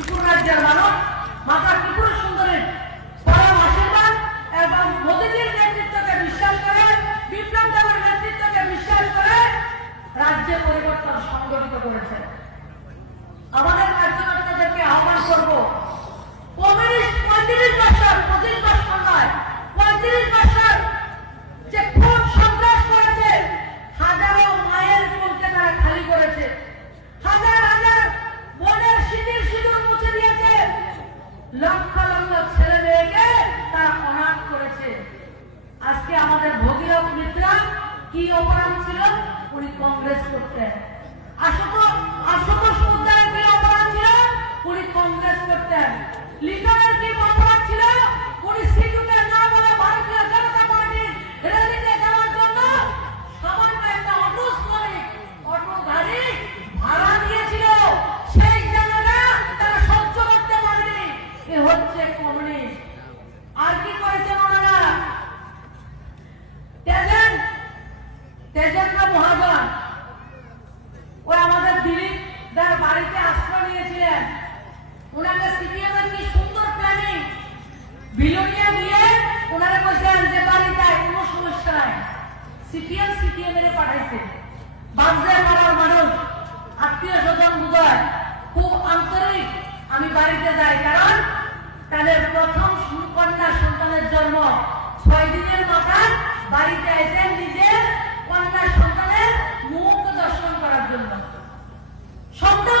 ত্রিপুরা নেতৃত্বকে বিশ্বাস করে, বিপ্লব দেবের নেতৃত্বকে বিশ্বাস করে রাজ্যে পরিবর্তন সংগঠিত করেছে। আমাদের কার্যকর্তাদেরকে আহ্বান করব কমিউনিস্ট পঁয়ত্রিশ আমাদের ভগীরথ মিত্র কি অপরাধ ছিল? উনি কংগ্রেস করতেন। অপরাধ ছিল? উনি কংগ্রেস করতেন। লিটনের কি অপরাধ ছিল? উনি সিপিএম সিপিএম এর পাঠাইছে। মানুষ, আত্মীয় স্বজন খুব আন্তরিক, আমি বাড়িতে যাই, কারণ তাদের প্রথম কন্যা সন্তানের জন্ম। ছয় দিনের মাথায় বাড়িতে নিজের কন্যা সন্তানের মুখ দর্শন করার জন্য। সন্তান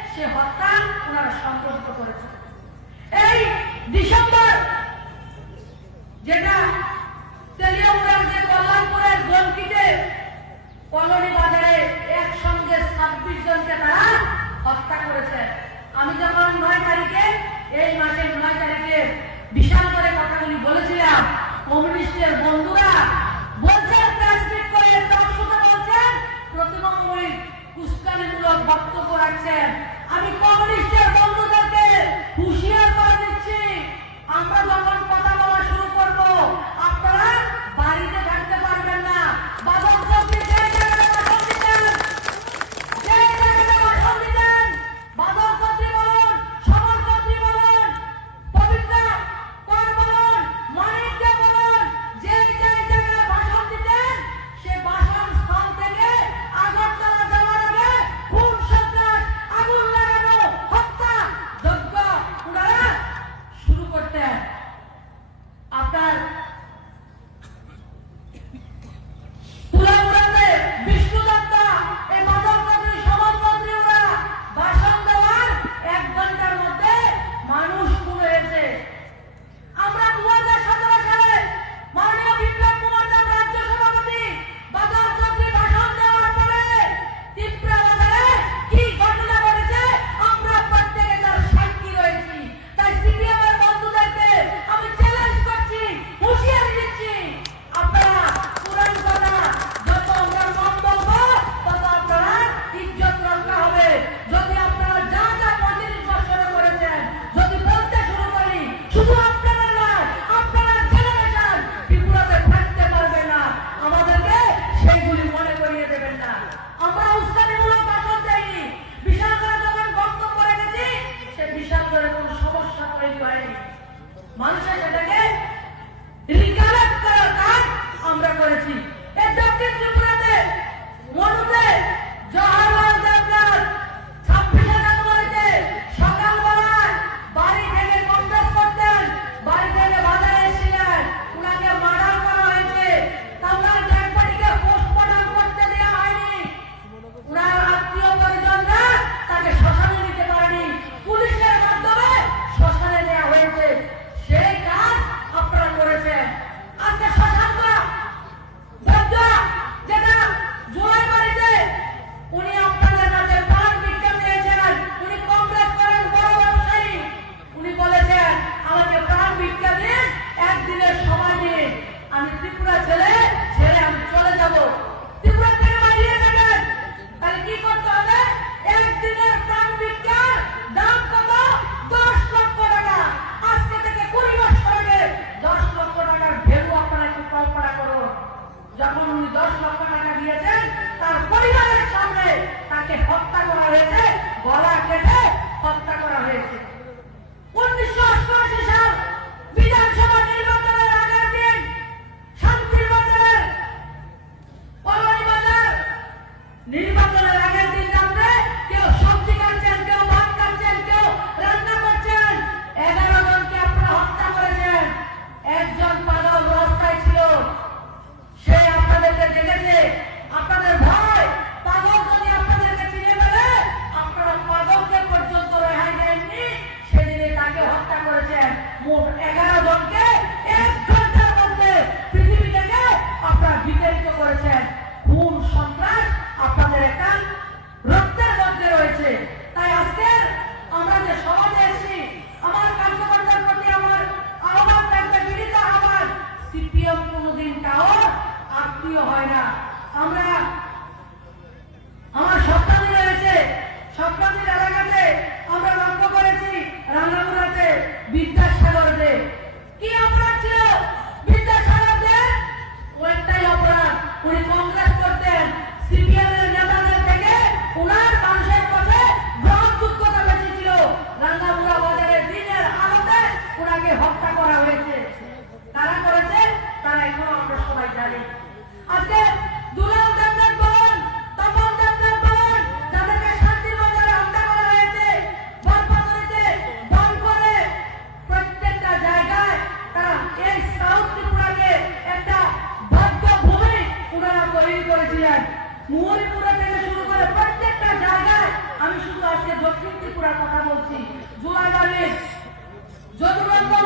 সে হত্যা ওনারা সংযুক্ত করেছে। এই ডিসেম্বর, যেটা তেলিয়ামুড়ার যে কল্যাণপুরের গোলকিতে কলোনি বাজারে একসঙ্গে ছাব্বিশ জনকে তারা হত্যা করেছে। আমি যখন নয় তারিখে, এই মাসের নয় তারিখে বিশাল করে কথাগুলি বলেছিলাম, কমিউনিস্টের বন্ধুরা বলছেন প্রেসমিট করে তার সাথে বলছেন প্রতিবঙ্গমূলীর কুস্কানিমূলক বক্তব্য রাখছেন। মানুষের এটাকে কাজ আমরা করেছি। এর দক্ষিণ আমার কার্যকর্তার প্রতি আমার আহ্বান থাকবে, বিনীত আহ্বান। সিপিএম কোনোদিন কারোর আত্মীয় হয় না। আমরা মুহুরিপুরা থেকে শুরু করে প্রত্যেকটা জায়গায় আমি শুধু আজকে দক্ষিণ ত্রিপুরার কথা বলছি। জোলাগানের যদুরঞ্জন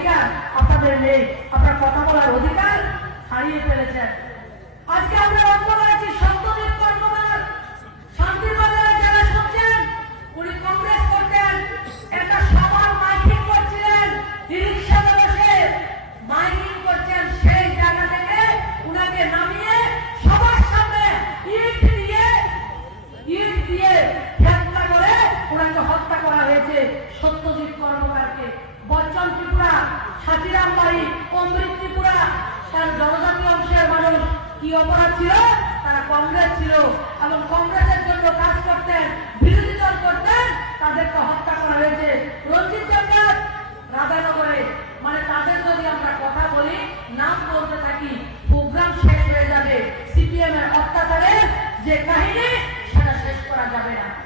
অধিকার আপনাদের নেই। আপনার কথা বলার অধিকার হারিয়ে ফেলেছেন। আজকে আমরা লক্ষ্য করেছি সত্যদেব কর্মকার। শান্তির বাজারে যারা শুনছেন, উনি কংগ্রেস করতেন, একটা সবার মাইকিং করছিলেন রিক্সাতে বসে মাইকিং করছেন সেই জায়গা থেকে। অপরাধ ছিল, তারা কংগ্রেস ছিল। এবং কংগ্রেসের জন্য কাজ করতেন, বিরোধী দল করতেন, তাদেরকে হত্যা করা হয়েছে। রঞ্জিত দেবনাথ রাধানগরে মানে তাদের যদি আমরা কথা বলি, নাম বলতে থাকি, প্রোগ্রাম শেষ হয়ে যাবে। সিপিএম এর অত্যাচারের যে কাহিনী, সেটা শেষ করা যাবে না।